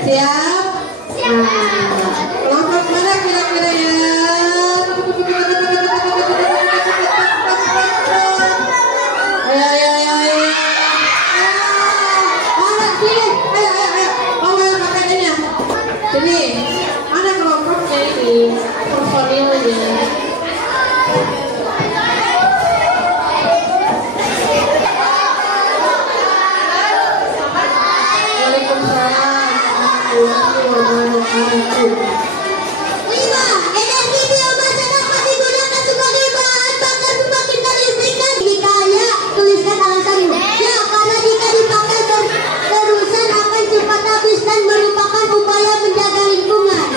Siap? Nah, kelompok mana kira-kira ya? Ayo, ayo, ayo, ayo. Anak sini, ayo. Bawa pakaiannya. Sini. Mana kelompoknya ini? Personilnya. Lima, energi biomasa dapat digunakan sebagai bahan bakar pembangkit listrikan. Jika ya, tuliskan alasannya. Ya, karena jika dipakai terusan akan cepat habis dan merupakan upaya menjaga lingkungan.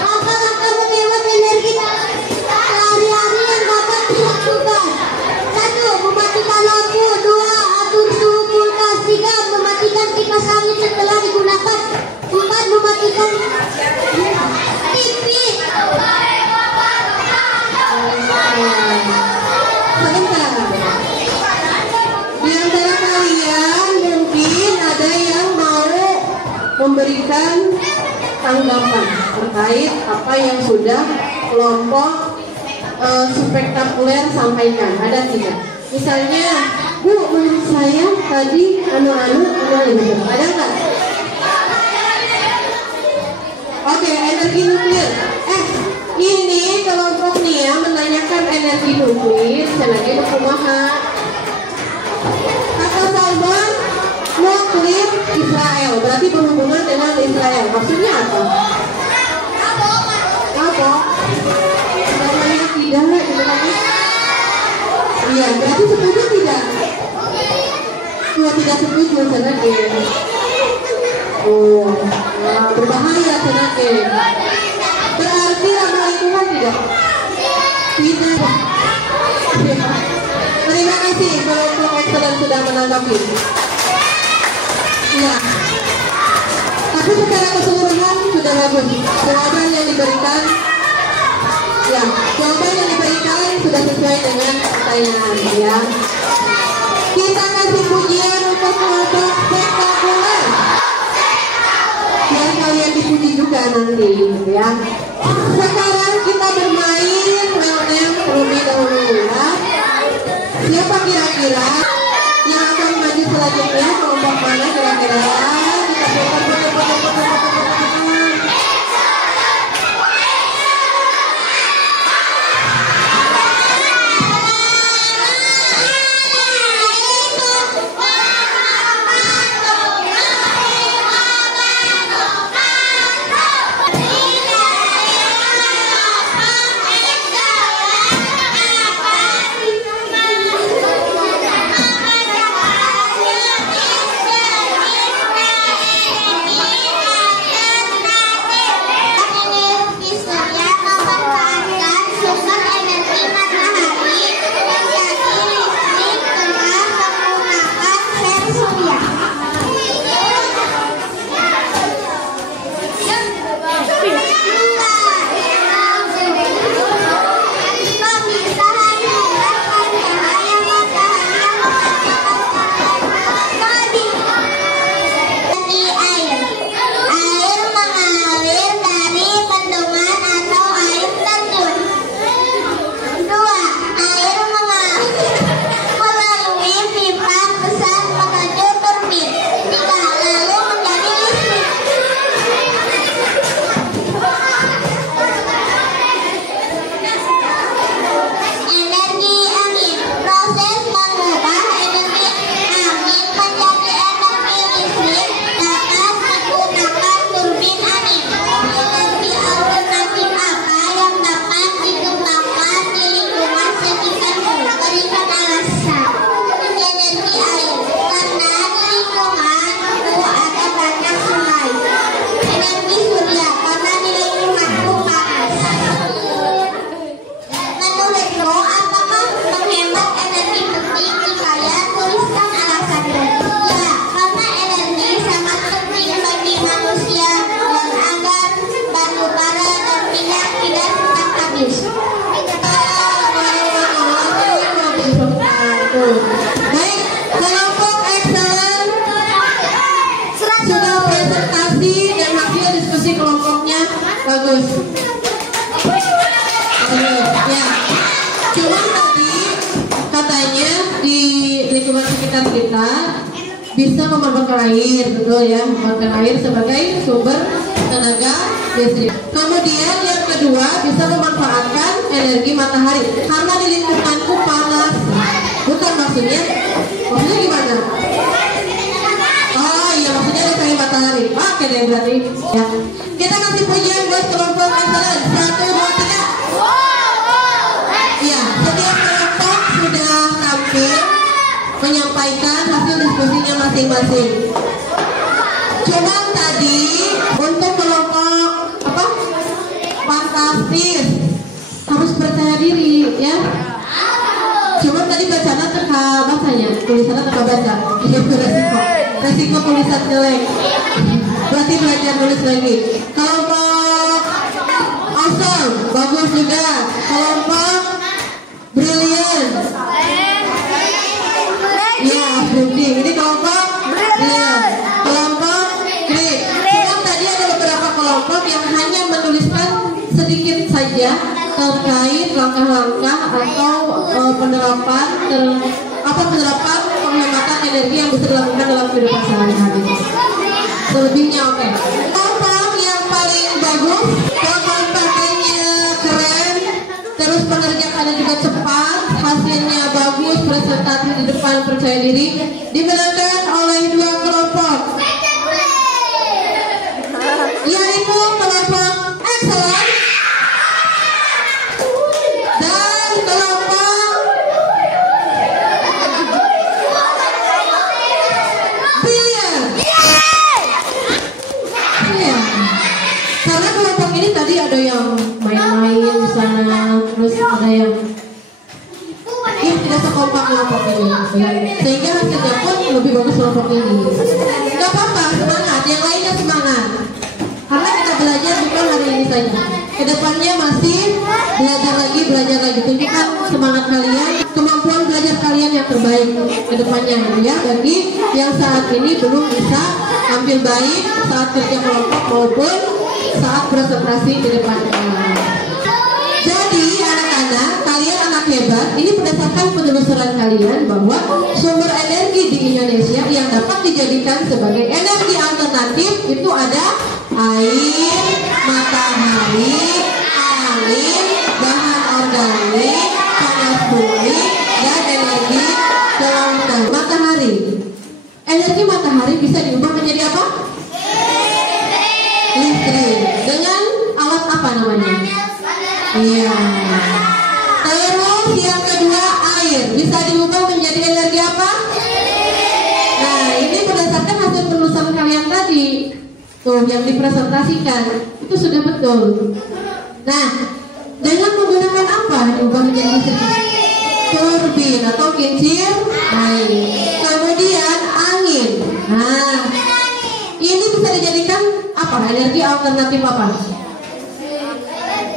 Langkah-langkah menghemat energi sehari-hari yang dapat dilakukan. 1. Mematikan lampu. 2. Atur suhu kulkas. 3. Mematikan kipas angin setelah digunakan. 4. Mematikan TV. Sebentar. Di antara kalian mungkin ada yang mau memberikan tanggapan terkait apa yang sudah kelompok spektakuler sampaikan. Ada tidak? Misalnya, Bu, menurut saya tadi anu-anu gitu. Ada nggak? Oke, energi nuklir. Ini kelompok Nia menanyakan energi nuklir. Senangnya kumaha. Kata Salman, nuklir Israel. Berarti berhubungan dengan Israel. Maksudnya apa? Apa? Namanya tidak, gitu kan? Iya, berarti setuju tidak? Tidak setuju, senangnya. Oh, nah, berbahaya senake. Berarti ramah lingkungan tidak? Tidak. Terima kasih kelompok excellent sudah menanggapi. Ya. Tapi secara keseluruhan sudah bagus. Jawaban yang diberikan, ya, jawaban yang diberikan sudah sesuai dengan pertanyaan. Ya. Kita kasih pujian untuk kelompok spektakuler. Biar kalian dipuji juga nanti, gitu ya. Sekarang kita bermain round terlebih dahulu ya. Siapa kira-kira yang akan maju selanjutnya? Kelompok mana kira-kira? Kita putar. bagus. Ya. Cuma tadi katanya di lingkungan sekitar kita bisa memanfaatkan air, betul ya, memanfaatkan air sebagai sumber tenaga listrik. Kemudian yang kedua bisa memanfaatkan energi matahari karena di lingkunganku panas. Bukan maksudnya gimana? Oh iya, maksudnya ada cahaya matahari. Oke deh berarti. Ya. Kita kasih pujian buat kelompok excellent. 1, 2, 3. Ya, setiap kelompok sudah tampil menyampaikan hasil diskusinya masing-masing. Cuma tadi untuk kelompok apa? Fantastis harus percaya diri ya. Cuma tadi bacanya teka bacanya, tulisannya teka baca. Itu resiko tulisan jelek. Berarti belajar tulis lagi. Kelompok awesome bagus juga. Kelompok brilliant. Ya, branding. Ini kelompok brilliant. Kelompok great. Cuma tadi ada beberapa kelompok yang hanya menuliskan sedikit saja terkait langkah-langkah atau penerapan penghematan energi yang bisa dilakukan dalam kehidupan sehari-hari. Selebihnya oke. Kelompok yang paling bagus, kelompoknya keren, terus pengerjaannya juga cepat, hasilnya bagus, presentasi di depan percaya diri, dimenangkan oleh 2 kelompok, yaitu kelompok excellent dan kelompok brilliant. Iya, karena kelompok ini tadi ada yang main-main di sana, terus ada yang tidak sekompak kelompok ini, sehingga hasilnya pun lebih bagus kelompok ini. Gak apa-apa, semangat, yang lainnya semangat. Karena kita belajar bukan hari ini saja. Kedepannya masih belajar lagi. Tunjukkan semangat kalian, kemampuan belajar kalian yang terbaik kedepannya ya. Bagi yang saat ini belum bisa tampil baik saat kerja kelompok maupun saat presentasi di depannya. Jadi anak-anak, kalian anak hebat. Ini berdasarkan penelusuran kalian bahwa sumber energi di Indonesia yang dapat dijadikan sebagai energi alternatif itu ada air, matahari, angin, bahan organik, panas bumi, dan energi kelautan. Matahari. Energi matahari bisa diubah menjadi apa? Listrik. Dengan alat apa namanya? Iya. Terus yang kedua air bisa diubah menjadi energi apa? Nah ini berdasarkan hasil penelusuran kalian tadi. Tuh yang dipresentasikan itu sudah betul. Nah dengan menggunakan apa diubah menjadi listrik? Turbin atau kincir air. Kemudian angin. Nah ini bisa dijadikan apa? Energi alternatif apa?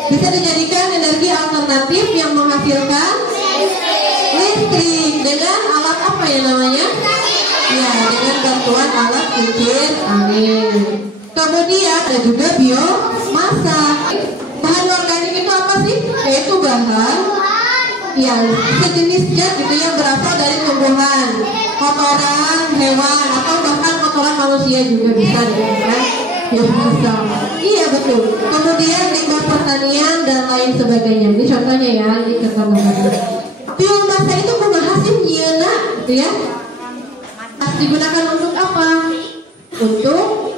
Bisa dijadikan energi alternatif yang menghasilkan listrik dengan alat apa ya namanya? Ya, dengan bantuan alat kincir angin. Kemudian ada juga biomasa. Bahan organik itu apa sih? Yaitu bahan yang sejenis zat gitu yang berasal dari tumbuhan, kotoran hewan atau bahkan kotoran manusia juga bisa digunakan. Ya bisa. Iya betul. Kemudian limbah pertanian dan lain sebagainya. Ini contohnya ya, ini contoh-contohnya. Biomasa itu kumaha sih nyeuna gitu ya. Digunakan untuk apa? Untuk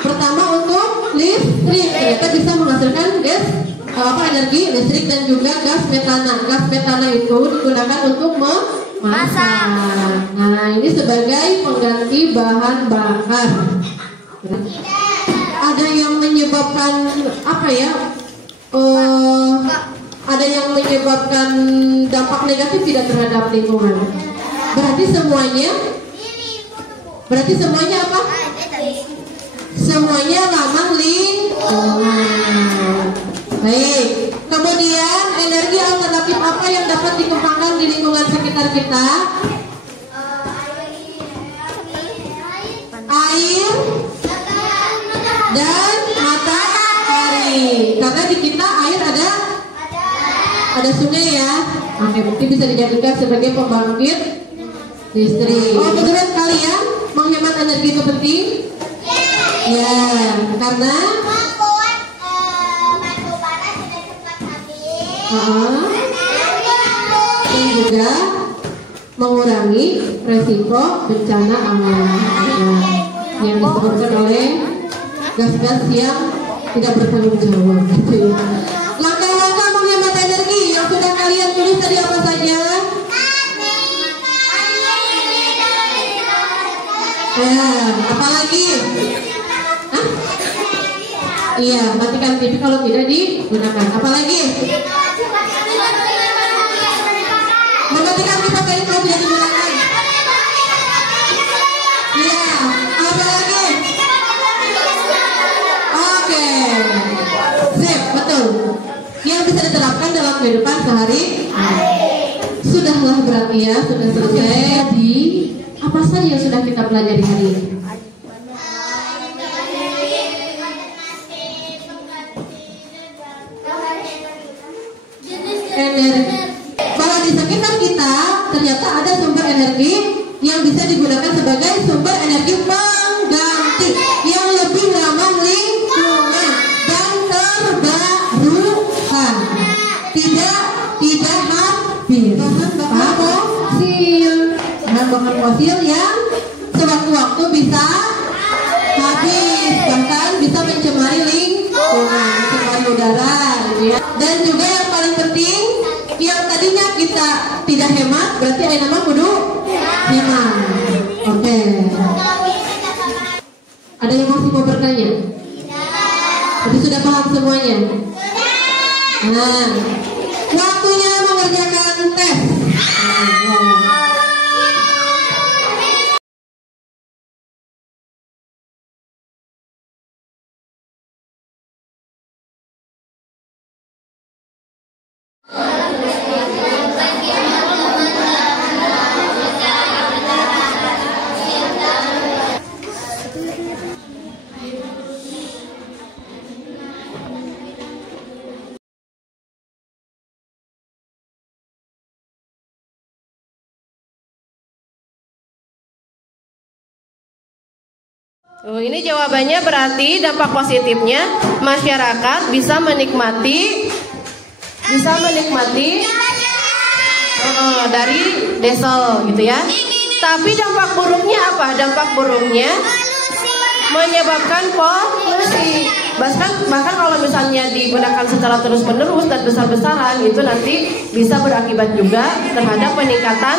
pertama untuk listrik. Kita bisa menghasilkan gas energi listrik dan juga gas metana. Gas metana itu digunakan untuk memasak. Nah, ini sebagai pengganti bahan bakar. Ada yang menyebabkan apa ya? Ada yang menyebabkan dampak negatif tidak terhadap lingkungan. Berarti semuanya apa? Semuanya ramah lingkungan. Baik. Kemudian energi alternatif apa yang dapat dikembangkan di lingkungan sekitar kita? Air dan ada sungai ya. Oke, mungkin bisa dijadikan sebagai pembangkit listrik. Oh, betulan kalian menghemat energi itu penting? Ya, karena membuat batu bara sudah cepat habis. Dan juga mengurangi resiko bencana alam yang disebabkan oleh gas-gas yang tidak bertanggung jawab. Gitu ya. Langkah-langkah menghemat energi yang sudah kalian tulis tadi apa saja? Ya, apalagi? Hah? Iya, matikan TV kalau tidak digunakan. Apalagi? Mematikan kipas angin kalau tidak digunakan. Iya, apalagi? Oke, sip, betul. Yang bisa diterapkan dalam kehidupan sehari. Sudahlah berarti ya, sudah selesai. Di apa saja yang sudah kita pelajari hari ini? Energi. Kalau di sekitar kita ternyata ada sumber energi yang bisa digunakan sebagai sumber energi pengganti yang lebih ramah lingkungan dan terbarukan. Tidak habis. Bahan bakar fosil yang sewaktu-waktu bisa habis, bahkan bisa mencemari lingkungan, mencemari udara, gitu ya. Dan juga yang paling penting, yang tadinya kita tidak hemat, berarti ada nama kudu hemat. Oke. Ada yang masih mau bertanya? Jadi sudah paham semuanya? Nah, waktunya mengerjakan tes. Ini jawabannya berarti dampak positifnya masyarakat bisa menikmati dari diesel gitu ya. Tapi dampak buruknya apa? Dampak buruknya menyebabkan polusi. Bahkan kalau misalnya digunakan secara terus-menerus dan besar-besaran, itu nanti bisa berakibat juga terhadap peningkatan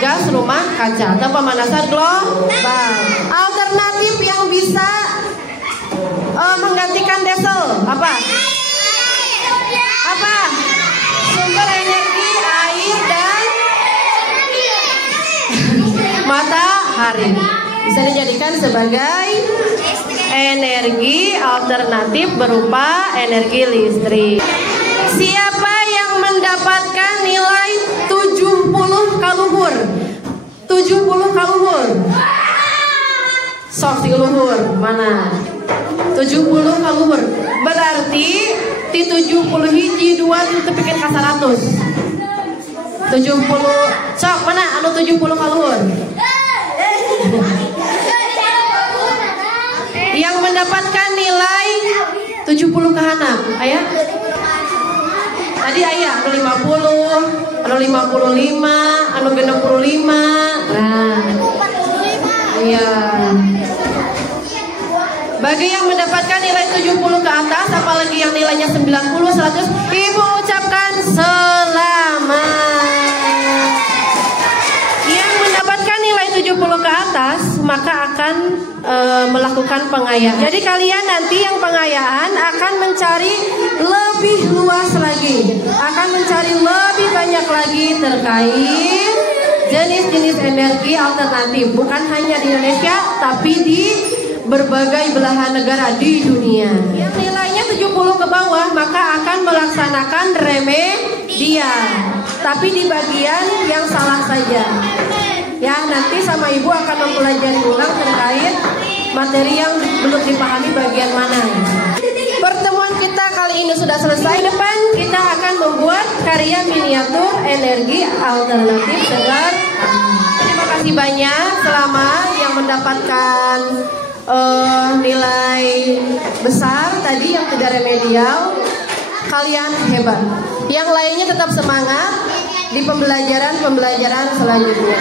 gas rumah kaca atau pemanasan global. Alternatif yang bisa menggantikan diesel apa? Sumber energi air dan matahari bisa dijadikan sebagai energi alternatif berupa energi listrik. Siapa yang mendapatkan nilai 70 kaluhur? 70 kaluhur. Sok si luhur mana? 70 kaluhur. Berarti di 70 hiji 2 itu bikin ka 100. 70 sok mana anu 70 kaluhur? Yang mendapatkan nilai 70 kahanap, aya? Tadi aya anu 50, anu 55, anu 65. Nah. Iya. Bagi yang mendapatkan nilai 70 ke atas, apalagi yang nilainya 90, 100, Ibu ucapkan selamat. Yang mendapatkan nilai 70 ke atas, maka akan melakukan pengayaan. Jadi kalian nanti yang pengayaan akan mencari lebih luas lagi, akan mencari lebih banyak lagi terkait jenis-jenis energi alternatif, bukan hanya di Indonesia, tapi di berbagai belahan negara di dunia. Yang nilainya 70 ke bawah maka akan melaksanakan remedial, tapi di bagian yang salah saja. Ya, nanti sama ibu akan mempelajari ulang terkait materi yang belum dipahami bagian mana. Pertemuan kita kali ini sudah selesai. Depan kita akan membuat karya miniatur energi alternatif segar. Terima kasih banyak selama yang mendapatkan nilai besar tadi yang tidak remedial. Kalian hebat. Yang lainnya tetap semangat di pembelajaran selanjutnya.